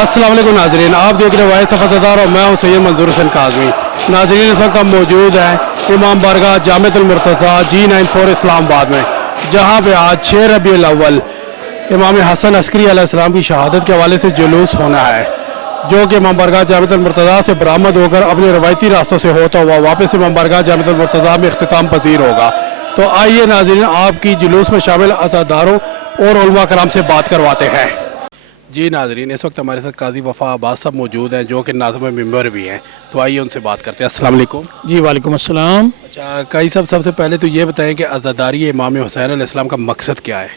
अस्सलाम वालेकुम नाज़रीन, आप देख रहे हैं वाहिद सफ़ादार और मैं हूं सैयद मंजूर हुसैन काज़मी। नाज़रीन, इस वक्त हम मौजूद हैं इमाम बारगाह जामिअतुल मुर्तज़ा G94 इस्लामाबाद में, जहां पे आज 6 रबीउल अव्वल इमाम हसन अस्करी अलैहिस्सलाम की शहादत के हवाले से जुलूस होना है, जो कि इमाम बारगाह जामिअतुल मुर्तज़ा से बरामद होकर अपने रवायती रास्तों से होता हुआ वापस इमाम बारगाह जामिअतुल मुर्तज़ा में इख्तिताम पजीर होगा। तो आइए नाज़रीन, आपकी जुलूस में शामिल अज़ादारों और उलमा कराम से बात करवाते हैं। जी नाज़रीन, इस वक्त हमारे साथ काजी वफ़ा अब्बास साहब मौजूद हैं, जो कि नाज़िम मिंबर भी हैं। तो आइए उनसे बात करते हैं। अस्सलाम वालेकुम। जी वालेकुम अस्सलाम। अच्छा काजी साहब, सबसे पहले तो ये बताएं कि अज़ादारी इमाम हुसैन अलैहिस्सलाम का मकसद क्या है?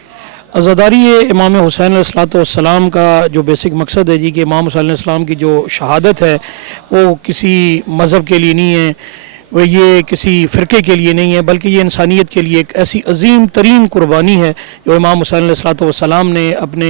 अज़ादारी इमाम हुसैन अलैहिस्सलाम का जो बेसिक मकसद है जी कि इमाम हुसैन अलैहिस्सलाम की जो शहादत है वो किसी मज़हब के लिए नहीं है, वो ये किसी फ़िरके के लिए नहीं है, बल्कि ये इंसानियत के लिए एक ऐसी अजीम तरीन कुर्बानी है जो इमाम हुसैन अलैहिस्सलाम ने अपने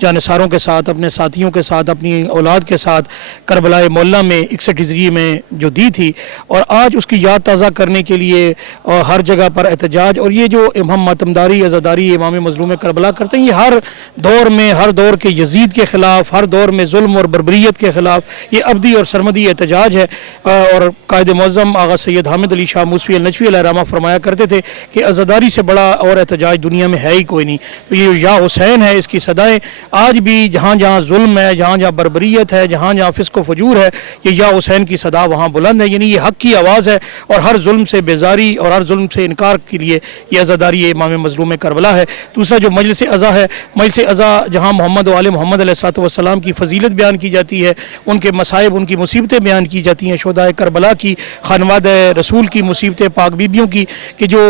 जानसारों के साथ, अपने साथियों के साथ, अपनी औलाद के साथ करबलाए मौला में 61 हिजरी में जो दी थी। और आज उसकी याद ताज़ा करने के लिए हर जगह पर एहतजाज और ये जो हम मातमदारी अज़ादारी इमाम मज़लूम करबला करते हैं, ये हर दौर में, हर दौर के यजीद के ख़िलाफ़, हर दौर में जुल्म और बर्बरियत के ख़िलाफ़ ये अब्दी और सरमदी एहतजाज है। और कायद मुअज़्ज़म आगा सैयद हामिद अली शाह मूसवी नजवी अलैहिर्रहमा फरमाया करते थे कि अज़ादारी से बड़ा और एहतजाज दुनिया में है ही कोई नहीं। तो ये या हुसैन है, इसकी सदाएँ आज भी जहाँ जहाँ जुल्म है, जहाँ जहाँ बर्बरियत है, जहाँ जहाँ फिस्क व फजूर है, ये या हुसैन की सदा वहाँ बुलंद है। यानी ये हक़ की आवाज़ है और हर जुल्म से बेजारी और हर जुल्म से इनकार के लिए ये अज़ादारी इमाम मज़लूम करबला है। दूसरा जो मजलिस अज़ा है, मजलिस अज़ा जहाँ मोहम्मद व आले मोहम्मद अलैहिस्सलाम की फजीलत बयान की जाती है, उनके मसाइब, उनकी मुसीबतें बयान की जाती हैं, शुहदाए करबला की, खानवाद रसूल की मुसीबतें, पाक बीबियों की, कि जो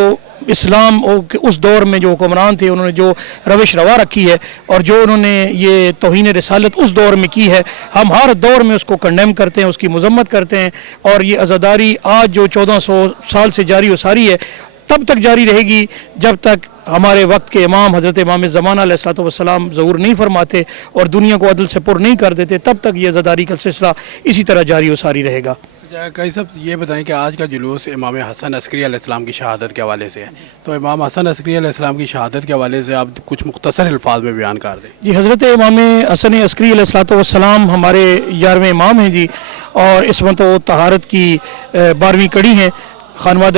इस्लाम उस दौर में जो हुक्मरान थे उन्होंने जो रविश रवा रखी है और जो उन्होंने ये तौहीन रिसालत उस दौर में की है, हम हर दौर में उसको कंडेम करते हैं, उसकी मजम्मत करते हैं। और ये अज़ादारी आज जो 1400 साल से जारी व सारी है, तब तक जारी रहेगी जब तक हमारे वक्त के इमाम हज़रत इमाम ज़माना अलैहिस्सलाम ज़हूर नहीं फरमाते और दुनिया को अदल से पुर नहीं कर देते, तब तक ये अज़ादारी का सिलसिला इसी तरह जारी व सारी रहेगा। कई सब ये बताएं कि आज का जुलूस इमाम हसन अस्करी अलैहिस्सलाम की शहादत के हवाले से है, तो इमाम हसन अस्करी अलैहिस्सलाम की शहादत के हवाले से आप कुछ मुख्तसर अल्फाज में बयान कर दें। जी, हज़रत इमाम हसन अस्करी अलैहिस्सलाम हमारे 11वें इमाम हैं जी, और इसमें तो तहारत की 12वीं कड़ी हैं, खानवाद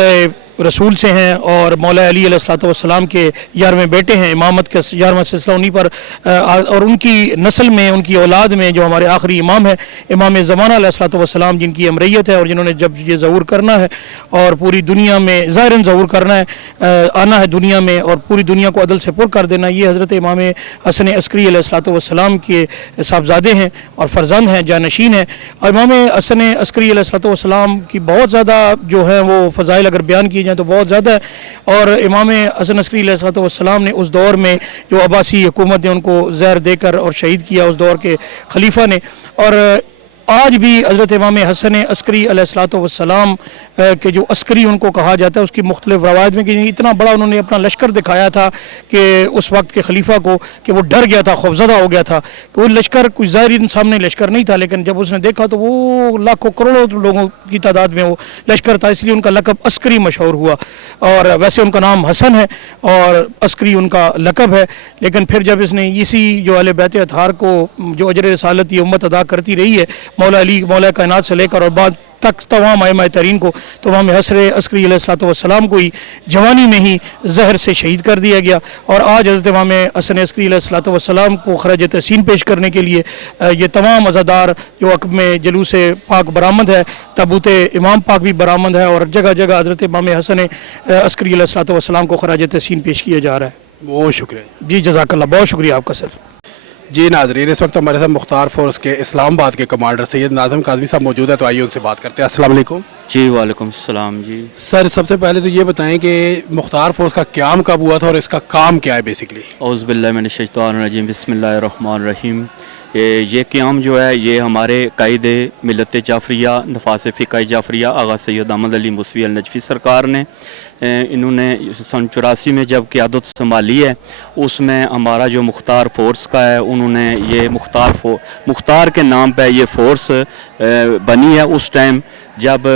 रसूल से हैं और मौला अली अलैहिस्सलाम के 11वें बेटे हैं। इमामत का 11वां सिलसिला उन्हीं पर और उनकी नस्ल में, उनकी औलाद में जो हमारे आखिरी इमाम है इमाम ज़माना अलैहिस्सलाम, जिनकी अमरियत है और जिन्होंने जब ये ज़हूर करना है और पूरी दुनिया में ज़ाहिरन ज़हूर करना है, आना है दुनिया में और पूरी दुनिया को अदल से पुर कर देना, ये हज़रत इमाम हसन अस्करी अलैहिस्सलाम के साहबजादे हैं और फ़र्जंद हैं, जानशीन हैं। और इमाम हसन अस्करी अलैहिस्सलाम की बहुत ज़्यादा जो है वो फ़ज़ाइल अगर बयान की तो बहुत ज़्यादा है। और इमाम हसन अस्करी अलैहिस्सलाम ने उस दौर में जो अब्बासी हुकूमत ने उनको ज़हर देकर और शहीद किया, उस दौर के खलीफा ने, और आज भी हज़रत इमाम हसन अस्करी अलैहिस्सलाम के जो अस्करी उनको कहा जाता है, उसकी मुख्तलिफ रवायत में कि इतना बड़ा उन्होंने अपना लश्कर दिखाया था कि उस वक्त के खलीफा को कि वो डर गया था, खौफज़दा हो गया था कि वो लश्कर कोई ज़ाहिर सामने लश्कर नहीं था, लेकिन जब उसने देखा तो वो लाखों करोड़ों लोगों की तादाद में वो लश्कर था, इसलिए उनका लक़ब अस्करी मशहूर हुआ। और वैसे उनका नाम हसन है और अस्करी उनका लक़ब है, लेकिन फिर जब इसने इसी जो अहले बैत अतहार को जो अजर रसालत ये उम्मत अदा करती रही है, मौला अली, मौला कायनात से लेकर और बाद तक तमाम आइमा तरीन को, तो इमाम हसन अस्करी अलैहिस्सलाम को ही जवानी में ही जहर से शहीद कर दिया गया। और आज हज़रत इमाम हसन अस्करी अलैहिस्सलाम को खराज तहसीन पेश करने के लिए ये तमाम अज़ादार जो अक़ब में जलूस पाक बरामद है, तबूत इमाम पाक भी बरामद है और जगह जगह हज़रत इमाम हसन अस्करी अलैहिस्सलाम को खराज तहसीन पेश किया जा रहा है। बहुत शुक्रिया जी, जज़ाकल्लाह, बहुत शुक्रिया आपका सर। जी नाज़रीन, इस वक्त हमारे साथ मुख्तार फोर्स के इस्लामाबाद के कमांडर सैयद नाज़िम काज़मी साहब मौजूद है, तो आइए उनसे बात करते हैं। अस्सलाम वालेकुम। जी वालेकुम सलाम जी। सर, सबसे पहले तो ये बताएं कि मुख्तार फोर्स का क़याम कब हुआ था और इसका काम क्या है बेसिकली? औज़ु बिल्लाहि मिनश शैतानिर बिस्मिल्लाहिर रहमानिर रहीम। ये क़याम जो है ये हमारे कायदे मिलत जाफ़रिया, नफास फ़िक़्ह जाफ़रिया आगा सैयद अहमद अली मूसवी नजवी सरकार ने, इन्होंने सन 84 में जब क़यादत संभाली है, उसमें हमारा जो मुख्तार फोर्स का है, उन्होंने ये मुख्तार के नाम पे ये फ़ोर्स बनी है। उस टाइम जब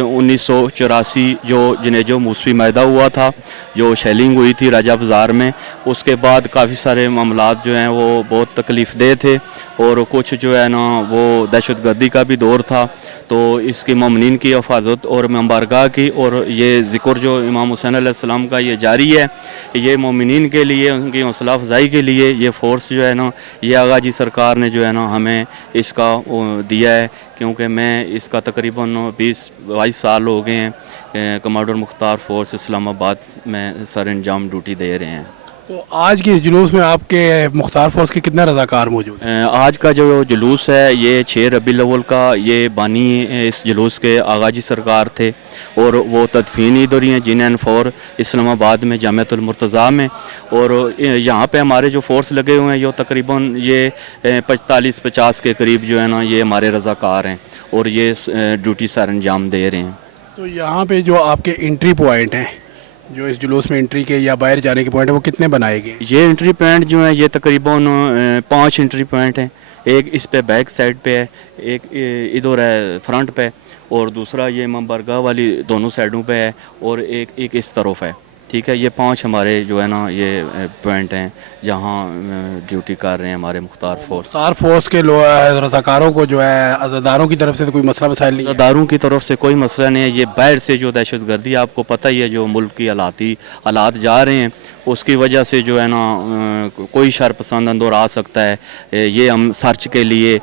1984 जो जनेजो मूसवी मैदा हुआ था, जो शेलिंग हुई थी राजा बाज़ार में, उसके बाद काफ़ी सारे मामलात जो हैं वो बहुत तकलीफ़ दे थे اور کچھ جو ہے نا وہ دہشت گردی کا بھی دور تھا، تو اس کی مومنین کی حفاظت اور مبارکہ کی، اور یہ ذکر جو امام حسین علیہ السلام کا یہ جاری ہے، یہ مومنین کے لیے، ان کی حوصلہ افزائی کے لیے یہ فورس جو ہے نا یہ آغا جی سرکار نے جو ہے نا ہمیں اس کا دیا ہے، کیونکہ میں اس کا تقریباً 20-22 سال ہو گئے ہیں کمانڈر مختار فورس اسلام آباد میں سر انجام ڈیوٹی دے رہے ہیں۔ تو آج کے اس جلوس میں آپ کے مختار فورس کے کتنے رضاکار موجود ہیں؟ آج کا جو جلوس ہے یہ 6 ربیع الاول کا، یہ بانی اس جلوس کے آغا جی سرکار تھے، اور وہ تدفین ادھر ہیں GN4 اسلام آباد میں جامعۃ المرتضیٰ میں، اور یہاں پہ ہمارے جو فورس لگے ہوئے ہیں یہ تقریباً یہ 45-50 کے قریب جو ہے نا یہ ہمارے رضاکار ہیں، اور یہ ڈیوٹی سر انجام دے رہے ہیں۔ تو یہاں پہ جو آپ کے انٹری پوائنٹ ہیں، جو اس جلوس میں انٹری کے یا باہر جانے کے پوائنٹ ہیں، وہ کتنے بنائے گئے ہیں؟ یہ انٹری پوائنٹ جو ہیں یہ تقریباً 5 انٹری پوائنٹ ہیں، ایک اس پہ بیک سائڈ پہ ہے، ایک ادھر ہے فرنٹ پہ، اور دوسرا یہ امام بارگاہ والی دونوں سائڈوں پہ ہے، اور ایک اس طرف ہے، ٹھیک ہے۔ یہ 5 ہمارے جو ہے نا یہ پوائنٹ ہیں جہاں ڈیوٹی کر رہے ہیں ہمارے مختار فورس۔ مختار فورس کے رضاکاروں کو جو ہے عزاداروں کی طرف سے تو کوئی مسئلہ مسائل نہیں ہے؟ عزاداروں کی طرف سے کوئی مسئلہ نہیں ہے، یہ باہر سے جو دہشت گردی آپ کو پتہ ہی ہے جو ملک کی حالات جا رہے ہیں، اس کی وجہ سے جو ہے نا کوئی شر پسند اندر آ سکتا ہے، یہ ہم سرچ کے لیے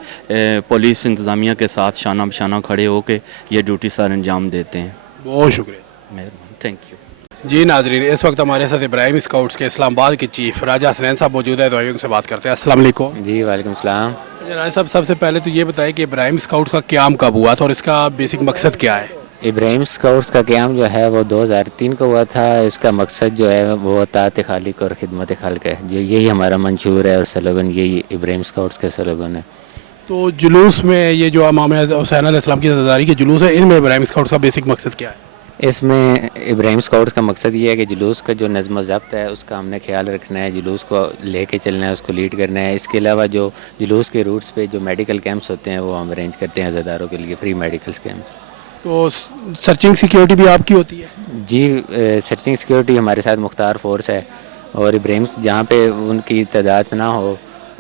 پولیس انتظامیہ کے ساتھ شانہ بشانہ کھڑے ہو کے یہ ڈیوٹی سر انجام دیتے ہیں۔ بہت شکریہ، مہربانی، تھینک یو۔ جی ناظرین، اس وقت ہمارے ساتھ ابراہیم اسکاؤٹس کے اسلام آباد کے چیف راجہ حسنین صاحب موجود ہے، تو آئیے ان سے بات کرتے ہیں۔ السلام علیکم۔ جی وعلیکم السلام۔ راجہ صاحب، سب سے پہلے تو یہ بتائیں کہ ابراہیم اسکاؤٹس کا قیام کب ہوا تھا اور اس کا بیسک مقصد کیا ہے؟ ابراہیم اسکاؤٹس کا قیام جو ہے وہ 2003 کو ہوا تھا۔ اس کا مقصد جو ہے وہ اطاعت خالق اور خدمت خلق ہے، جو یہی ہمارا منشور ہے اور سلوگن یہی ابراہیم اسکاؤٹس کا سلوگن ہے۔ تو جلوس میں یہ جو امام حسین علیہ السلام کی عزاداری کے جلوس ہے، ان میں ابراہیم اسکاؤٹس کا بیسک مقصد کیا ہے؟ اس میں ابراہیم اسکاؤٹس کا مقصد یہ ہے کہ جلوس کا جو نظم و ضبط ہے اس کا ہم نے خیال رکھنا ہے، جلوس کو لے کے چلنا ہے، اس کو لیڈ کرنا ہے۔ اس کے علاوہ جو جلوس کے روٹس پہ جو میڈیکل کیمپس ہوتے ہیں وہ ہم ارینج کرتے ہیں عزاداروں کے لیے، فری میڈیکل کیمپس۔ تو سرچنگ سیکیورٹی بھی آپ کی ہوتی ہے؟ جی، سرچنگ سیکیورٹی ہمارے ساتھ مختار فورس ہے، اور ابراہیم جہاں پہ ان کی تعداد نہ ہو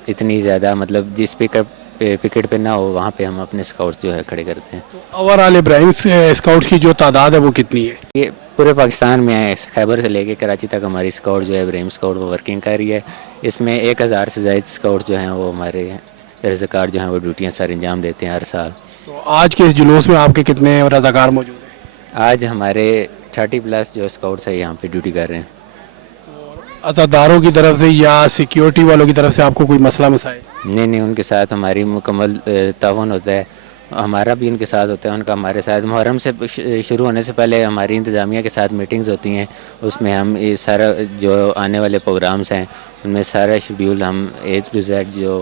اتنی زیادہ، مطلب جس پکٹ پہ نہ ہو وہاں پہ ہم اپنے اسکاؤٹس جو ہے کھڑے کرتے ہیں۔ اوورآل ابراہیم اسکاؤٹس کی جو تعداد ہے وہ کتنی ہے؟ یہ پورے پاکستان میں ہے، خیبر سے لے کے کراچی تک ہماری اسکاؤٹ جو ہے ابراہیم اسکاؤٹ وہ ورکنگ کر رہی ہے۔ اس میں 1000 سے زائد اسکاؤٹ جو ہیں وہ ہمارے رضاکار جو ہیں وہ ڈیوٹیاں سر انجام دیتے ہیں ہر سال۔ تو آج کے اس جلوس میں آپ کے کتنے رضاکار موجود ہیں؟ آج ہمارے 30+ جو اسکاؤٹس ہیں یہاں پہ ڈیوٹی کر رہے ہیں۔ عزاداروں کی طرف سے یا سیکیورٹی والوں کی طرف سے آپ کو کوئی مسئلہ مسائل؟ نہیں، ان کے ساتھ ہماری مکمل تعاون ہوتا ہے، ہمارا بھی ان کے ساتھ ہوتا ہے، ان کا ہمارے ساتھ۔ محرم سے شروع ہونے سے پہلے ہماری انتظامیہ کے ساتھ میٹنگز ہوتی ہیں، اس میں ہم یہ سارا جو آنے والے پروگرامز ہیں ان میں سارا شیڈیول ہم A to Z جو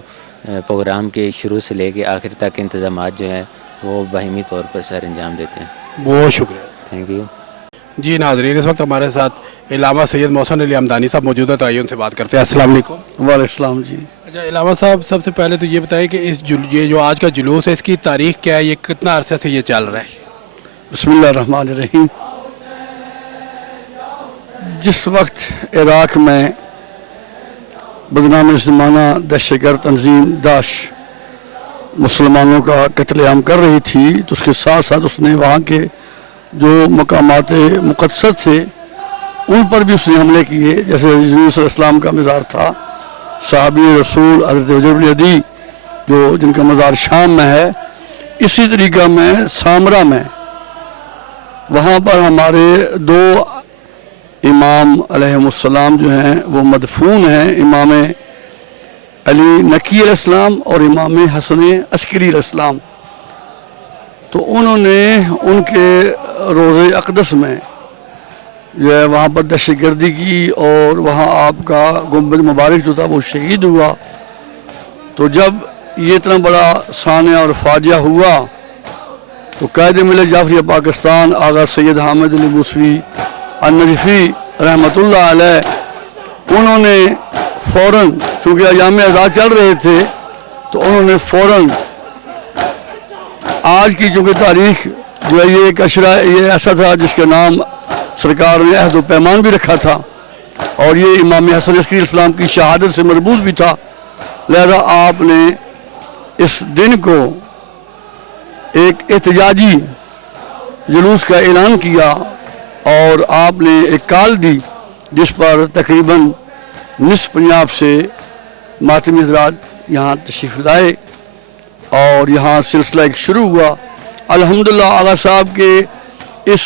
پروگرام کے شروع سے لے کے آخر تک انتظامات جو ہیں وہ باہمی طور پر سر انجام دیتے ہیں۔ بہت شکریہ، تھینک یو۔ جی ناظرین، اس وقت ہمارے ساتھ علامہ سید محسن علی حمدانی صاحب موجود ہے، تو آئیے ان سے بات کرتے ہیں۔ السلام علیکم۔ وعلیکم السلام۔ جی اچھا علامہ صاحب، سب سے پہلے تو یہ بتائیں کہ یہ جو آج کا جلوس ہے اس کی تاریخ کیا ہے، یہ کتنا عرصے سے یہ چل رہا ہے؟ بسم اللہ الرحمن الرحیم۔ جس وقت عراق میں بدنام زمانہ دہشت گرد تنظیم داعش مسلمانوں کا قتل عام کر رہی تھی، تو اس کے ساتھ ساتھ اس نے وہاں کے جو مقامات مقدس تھے ان پر بھی اس نے حملے کیے، جیسے یونس علیہ السلام کا مزار تھا، صحابی رسول حضرت وجر بن عدی جن کا مزار شام میں ہے، اسی طریقہ میں سامرا میں وہاں پر ہمارے 2 امام علیہ السلام جو ہیں وہ مدفون ہیں، امام علی نقی علیہ السلام اور امام حسن عسکری علیہ السلام۔ تو انہوں نے ان کے روضہ اقدس میں جو ہے وہاں پر دہشت گردی کی، اور وہاں آپ کا گنبد مبارک جو تھا وہ شہید ہوا۔ تو جب یہ اتنا بڑا سانحہ اور فاجعہ ہوا تو قائد ملت جعفریہ پاکستان آغا سید حامد علی موسوی النجفی رحمۃ اللہ علیہ، انہوں نے فوراً، چونکہ ایام آزاد چل رہے تھے تو انہوں نے فوراً آج کی چونکہ تاریخ جو ہے یہ ایک اشرا یہ ایسا تھا جس کا نام سرکار نے عہد و پیمان بھی رکھا تھا، اور یہ امام حسن عسکری اسلام کی شہادت سے مربوط بھی تھا، لہذا آپ نے इस दिन को एक एहतजाजी जुलूस का ऐलान किया और आपने एक कॉल दी जिस पर तकरीबन निस्फ पंजाब से मातमी हज़रात यहाँ तशरीफ़ लाए और यहाँ सिलसिला एक शुरू हुआ। अल्हम्दुलिल्लाह आगा साहब के इस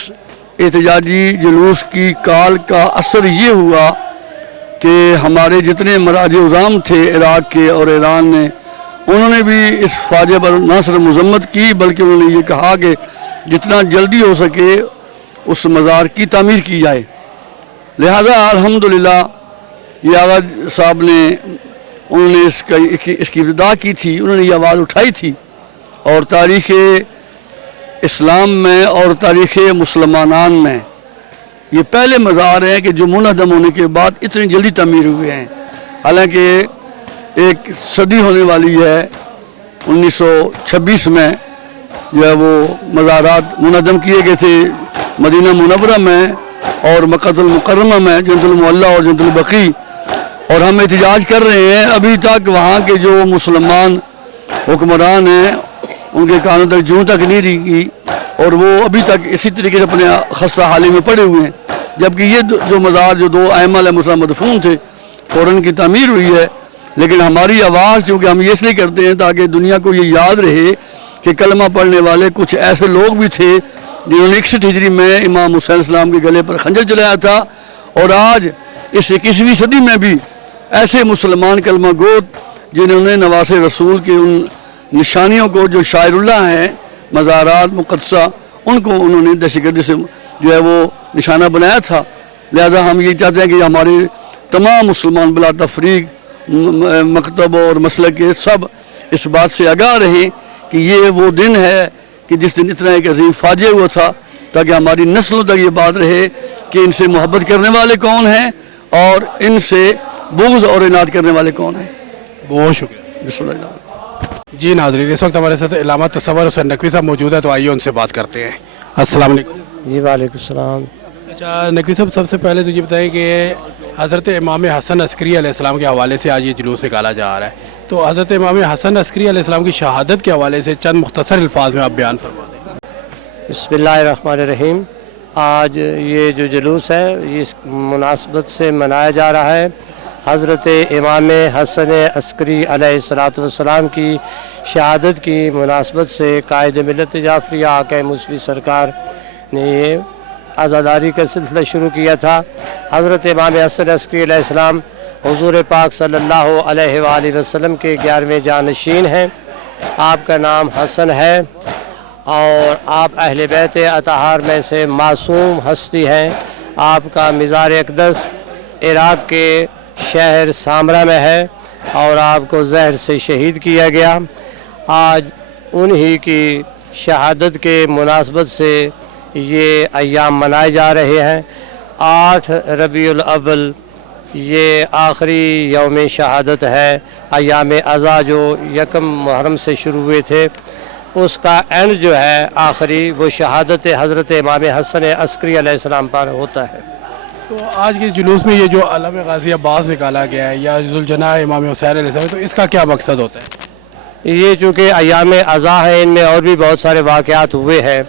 एहतजाजी जुलूस की कॉल का असर ये हुआ कि हमारे जितने मराज उज़ाम थे इराक़ के और ईरान ने, उन्होंने भी इस फाजे पर न सिर्फ मज़म्मत की बल्कि उन्होंने ये कहा कि जितना जल्दी हो सके उस मज़ार की तामीर की जाए। लिहाजा अल्हम्दुलिल्लाह ये आगा साहब ने उन्होंने इसकी इब्तिदा की थी, उन्होंने ये आवाज़ उठाई थी और तारीख़ इस्लाम में और तारीख़ मुसलमानान में ये पहले मज़ार हैं कि जो मुनहदम होने के बाद इतनी जल्दी तामीर हुए हैं। हालांकि एक सदी होने वाली है, 1926 में जो है वो मज़ारात मुनहदम किए गए थे मदीना मुनव्वरा में और मक्कातुल मुकर्रमा में, जन्नतुल मुअल्ला और जन्नतुल बकी, और हम एहतजाज कर रहे हैं अभी तक वहाँ के जो मुसलमान हुक्मरान हैं उनके कानों तक जूं तक नहीं रही और वो अभी तक इसी तरीके से अपने खस्ता हाली में पड़े हुए हैं। जबकि ये जो मज़ार जो दो अइम्मा अलैहिमुस्सलाम मदफून थे फ़ौरन की तामीर हुई है। लेकिन हमारी आवाज़ चूँकि हम ये इसलिए करते हैं ताकि दुनिया को ये याद रहे कि कलमा पढ़ने वाले कुछ ऐसे लोग भी थे जिन्होंने 61 हिजरी में इमाम हुसैन सलाम के गले पर खंजर चलाया था और आज इस 21वीं सदी में भी ऐसे मुसलमान कलमा गो जिन्होंने नवासे रसूल के उन निशानियों को जो शायरुल्लाह हैं मज़ारात मुक़द्दसा उनको उन्होंने दहशतगर्दी से जो है वो निशाना बनाया था। लिहाजा हम ये चाहते हैं कि हमारे तमाम मुसलमान बिला तफरीक मकतब और मसलक के सब इस बात से आगाह रहें कि ये वो दिन है कि जिस दिन इतना एक अजीम फाजिया हुआ था, ताकि हमारी नस्लों तक ये बात रहे कि इनसे मोहब्बत करने वाले कौन हैं और इनसे बुग़्ज़ और इनाद करने वाले कौन हैं। बहुत शुक्रिया। बिस्मिल्लाह। जी नाज़रीन, इस वक्त हमारे साथ इलामा तसव्वुर हुसैन नकवी साहब मौजूद है, तो आइए उनसे बात करते हैं। अस्सलाम वालेकुम। जी वालेकुम सलाम। अच्छा नकवी साहब, सबसे पहले तो ये बताएं कि हज़रत इमाम हसन अस्करी अलैहिस्सलाम के हवाले से आज ये जुलूस निकाला जा रहा है, तो हज़रत इमाम हसन अस्करी अलैहिस्सलाम की शहादत के हवाले से चंद मुख्तसर अल्फाज में आप बयान फरमा दें। बिस्मिल्लाहिर्रहमानिर्रहीम। आज ये जो जुलूस है इस मुनासबत से मनाया जा रहा है हज़रत इमाम हसन अस्करी अलैहिस्सलाम की शहादत की मुनासबत से कायद मिलत जाफरिया आका मुसवी सरकार ने ये आज़ादारी का सिलसिला शुरू किया था। हज़रत इमाम हसन अस्करी अलैहिस्सलाम हुज़ूर पाक सल्लल्लाहु अलैहि वसल्लम के 11वें जानशीन हैं। आपका नाम हसन है और आप अहले बैत अतहार में से मासूम हस्ती हैं। आपका मज़ार अक़दस इराक़ के शहर सामरा में है और आपको जहर से शहीद किया गया। आज उन्हीं की शहादत के मुनासबत से ये अय्याम मनाए जा रहे हैं। 8 रबीउल अव्वल ये आखिरी यौम शहादत है। अय्याम अज़ा जो यकम मुहर्रम से शुरू हुए थे उसका एंड जो है आखिरी वो शहादत हज़रत इमाम हसन अस्करी अलैहिस्सलाम पर होता है। तो आज के जुलूस में ये जो अलम गाज़ी अब्बास निकाला गया है या जुल्जना इमाम हुसैन अलैहिस्सलाम, तो इसका क्या मकसद होता है? ये चूँकि अय्याम अज़ा है, इनमें और भी बहुत सारे वाक़यात हुए हैं।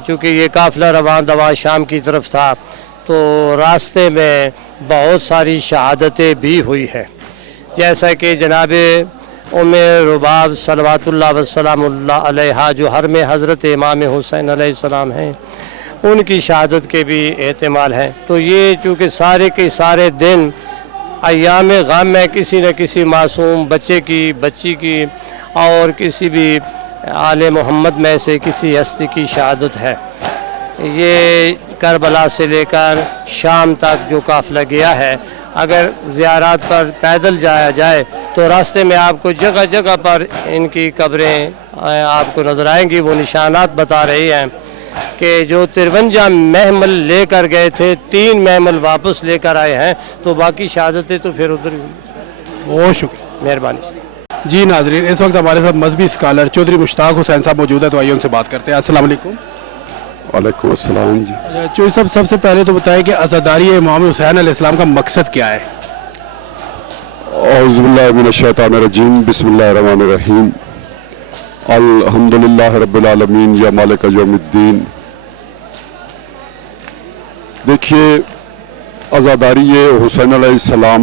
चूँकि ये काफ़िला रवान दवा शाम की तरफ था तो रास्ते में बहुत सारी शहादतें भी हुई हैं, जैसा कि जनाब उम्मे रुबाब सलवातुल्लाह वस्सलामुल्लाह अलैहा जो हर में हज़रत इमाम हुसैन अलैहिस्सलाम हैं उनकी शहादत के भी एहतमाल हैं। तो ये चूँकि सारे के सारे दिन अय्याम ग़म में किसी न किसी मासूम बच्चे की बच्ची की और किसी भी आले मोहम्मद में से किसी हस्ती की शहादत है। ये करबला से लेकर शाम तक जो काफ़िला गया है, अगर ज़ियारत पर पैदल जाया जाए तो रास्ते में आपको जगह जगह पर इनकी कब्रें आपको नज़र आएंगी। वो निशानात बता रही हैं कि जो 53 महमल लेकर गए थे 3 महमल वापस लेकर आए हैं, तो बाकी शहादतें तो फिर उधर। बहुत शुक्रिया, मेहरबानी। जी नाज़रीन, इस वक्त हमारे साथ मजहबी स्कॉलर चौधरी मुश्ताक हुसैन साहब मौजूद है, तो आइए उनसे बात करते हैं। अस्सलाम वालेकुम। वालेकुम अस्सलाम जी। चौधरी साहब, सबसे पहले तो बताएं कि अज़ादारी इमाम हुसैन अलैहिस्सलाम का मकसद क्या है? औज़ुबिल्लाहिमिनश्शैतानिर्रजीम बिस्मिल्लाहिर्रहमानिर्रहीम अल्हम्दुलिल्लाहि रब्बिल आलमीन या मालिक यौमिद्दीन। देखिए, आज़ादारी हुसैन अलैहिस्सलाम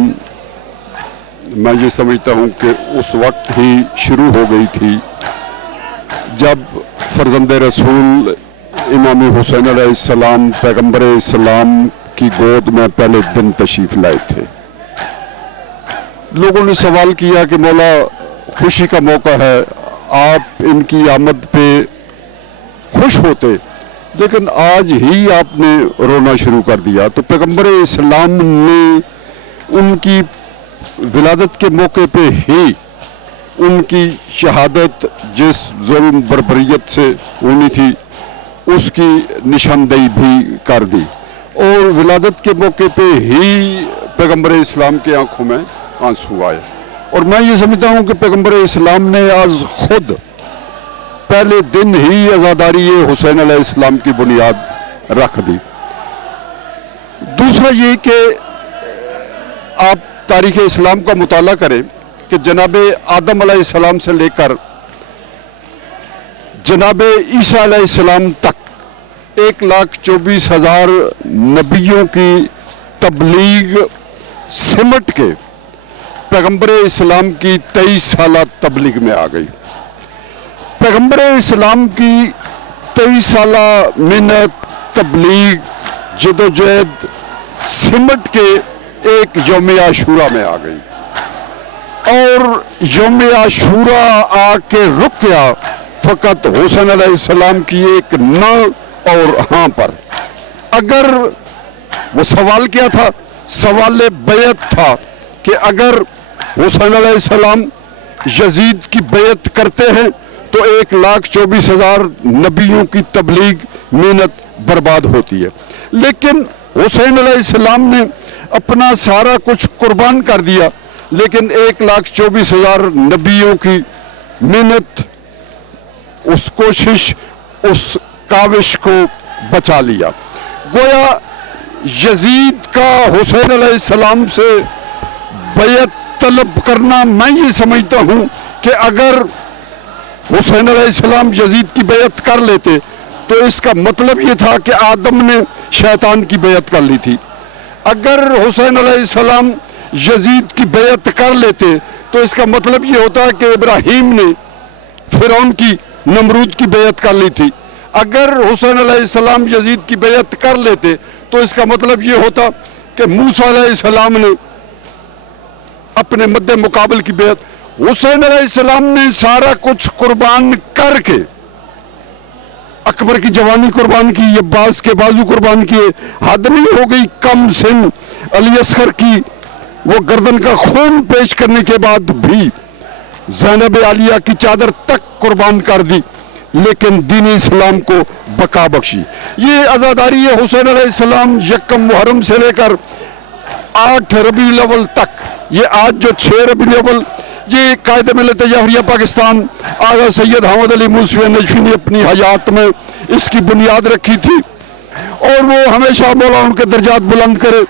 मैं ये समझता हूँ कि उस वक्त ही शुरू हो गई थी जब फर्जंद रसूल इमाम हुसैन अलैहिस्सलाम पैगम्बर इस्लाम की गोद में पहले दिन तशरीफ़ लाए थे। लोगों ने सवाल किया कि मौला, खुशी का मौका है, आप इनकी आमद पे खुश होते, लेकिन आज ही आपने रोना शुरू कर दिया। तो पैगम्बर इस्लाम ने उनकी विलादत के मौके पे ही उनकी शहादत जिस जुल्म बर्बरियत से होनी थी उसकी निशानदेही भी कर दी, और विलादत के मौके पे ही पैगम्बर इस्लाम की आंखों में आंसू आए। और मैं ये समझता हूँ कि पैगम्बर इस्लाम ने आज खुद पहले दिन ही आज़ादारी हुसैन अलैहिस्सलाम की बुनियाद रख दी। दूसरा ये कि आप तारीख़ इस्लाम का मुताला करें कि जनाब आदम अलैहिस्सलाम से लेकर जनाब ईसा अलैहिस्सलाम तक 1,24,000 नबियों की तबलीग सिमट के पैगम्बर इस्लाम की 23 साल तबलीग में आ गई। पैगम्बर इस्लाम की 23 साल मेहनत, तबलीग, जदोजहद सिमट के एक यौम आशूरा में आ गई, और यौम आशूरा आके रुक गया फ़कत हुसैन अलैहिस्सलाम की एक न और हाँ पर। अगर वो सवाल क्या था? सवाल बैत था कि अगर हुसैन अलैहिस्सलाम यजीद की बैत करते हैं तो 1,24,000 नबियों की तबलीग मेहनत बर्बाद होती है। लेकिन हुसैन अलैहिस्सलाम ने अपना सारा कुछ कुर्बान कर दिया, लेकिन 1,24,000 नबियों की मेहनत, उस कोशिश, उस काविश को बचा लिया। गोया यजीद का हुसैन अलैहिस्सलाम से बैत तलब करना, मैं ये समझता हूँ कि अगर हुसैन अलैहिस्सलाम यजीद की बैत कर लेते तो इसका मतलब ये था कि आदम ने शैतान की बैत कर ली थी। अगर हुसैन अलैहिस्सलाम यजीद की बैत कर लेते तो इसका मतलब ये होता है कि इब्राहीम ने फिरौन की, नमरूद की बैत कर ली थी। अगर हुसैन अलैहिस्सलाम यजीद की बैत कर लेते तो इसका मतलब ये होता कि मूसा अलैहिस्सलाम ने अपने मद्दे मुकाबल की बैत। हुसैन अलैहिस्सलाम ने सारा कुछ कुर्बान करके अकबर की जवानी कुर्बान की, अब्बास के बाजू कुर्बान किए। हद नहीं हो गई कम सिन अली अस्कर की वो गर्दन का खून पेश करने के बाद भी ज़ैनब आलिया की चादर तक कुर्बान कर दी, लेकिन दीन इस्लाम को बका बख्शी। ये आज़ादारी हुसैन अलैहिस्सलाम यकम मुहर्रम से लेकर 8 रबीउल अव्वल तक, ये आज जो 6 रबीउल अव्वल, ये कायदे मिल्लत जाफरिया पाकिस्तान आगा सैयद अहमद अली मूसवी नजफी ने अपनी हयात में इसकी बुनियाद रखी थी, और वो हमेशा मौला उनके दर्जात बुलंद करे।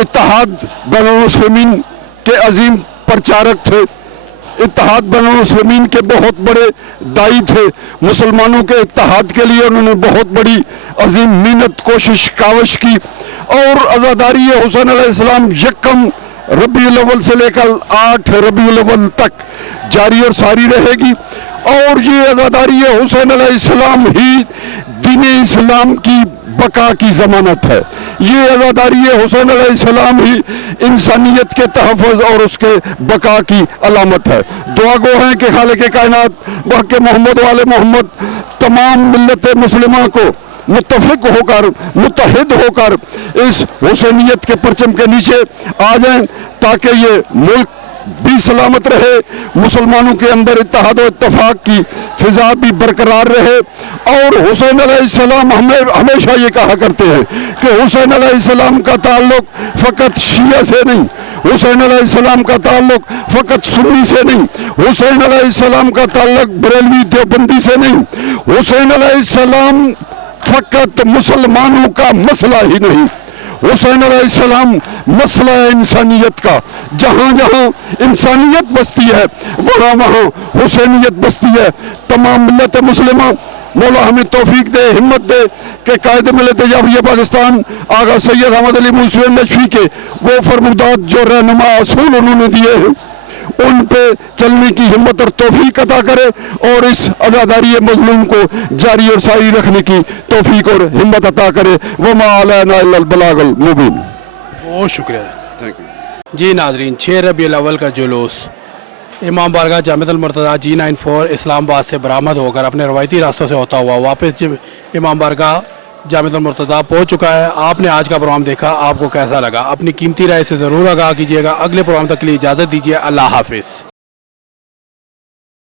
इत्तेहाद बैनुल मुस्लिमीन के अजीम प्रचारक थे, इत्तेहाद बैनुल मुस्लिमीन के बहुत बड़े दाई थे। मुसलमानों के इत्तेहाद के लिए उन्होंने बहुत बड़ी अजीम मेहनत, कोशिश, काविश की, और आज़ादारी हुसैन अलैहिस्सलाम यकम रबीउल अव्वल से लेकर 8 रबीउल अव्वल तक जारी और सारी रहेगी। और ये आज़ादारी हुसैन अलैहिस्सलाम ही दीन इस्लाम की बका की ज़मानत है। ये आज़ादारी हुसैन अलैहिस्सलाम ही इंसानियत के तहफ़्फ़ुज़ और उसके बका की अलामत है। दुआ गो हैं कि खालिक़ कायनात वाक़ मोहम्मद वाले मोहम्मद तमाम मिल्लत मुस्लिमा को मुत्तफ़िक़ होकर, मुत्तहिद होकर इस हुसैनियत के परचम के नीचे आ जाएं, ताकि ये मुल्क भी सलामत रहे, मुसलमानों के अंदर इत्तेहाद और इत्तफ़ाक़ की फ़िज़ा भी बरकरार रहे। और हुसैन अलैहिस्सलाम हमेशा ये कहा करते हैं कि हुसैन अलैहिस्सलाम का ताल्लुक़ फ़कत शिया से नहीं, हुसैन अलैहिस्सलाम का ताल्लुक़ फ़कत सुन्नी से नहीं, हुसैन अलैहिस्सलाम का ताल्लुक़ बरेलवी देवबंदी से नहीं, हुसैन अलैहिस्सलाम फ़कत मुसलमानों का मसला ही नहीं, हुसैन अलैहिस्सलाम मसला है इंसानियत का, जहाँ जहाँ इंसानियत बसती है वहाँ वहाँ हुसैनियत बसती है। तमाम मिल्लत मुस्लिमा मौला हमें तौफीक दे, हिम्मत दे कि कायद मिल्लत जाफरिया पाकिस्तान आगा सैयद अहमद अली मूसवी नजफी के वो फरमुदात जो रहनुमा असूल उन्होंने दिए हैं उन पे चलने की हिम्मत और तौफीक अता करे और इस आज़ादारी मज़लूम को जारी और सारी रखने की तौफीक और हिम्मत अता करे। वमा अलैना इल्लल बलागुल मुबीन। बहुत शुक्रिया, थैंक यू जी। नाज़रीन, 6 रबीउल अव्वल का जुलूस इमाम बारगाह जामिअतुल मुर्तज़ा G94 इस्लामाबाद से बरामद होकर अपने रवायती रास्तों से होता हुआ वापस इमाम बारगाह जामिअतुल मुर्तज़ा पहुँच चुका है। आपने आज का प्रोग्राम देखा, आपको कैसा लगा? अपनी कीमती राय से ज़रूर आगाह कीजिएगा। अगले प्रोग्राम तक के लिए इजाज़त दीजिए। अल्लाह हाफिज़।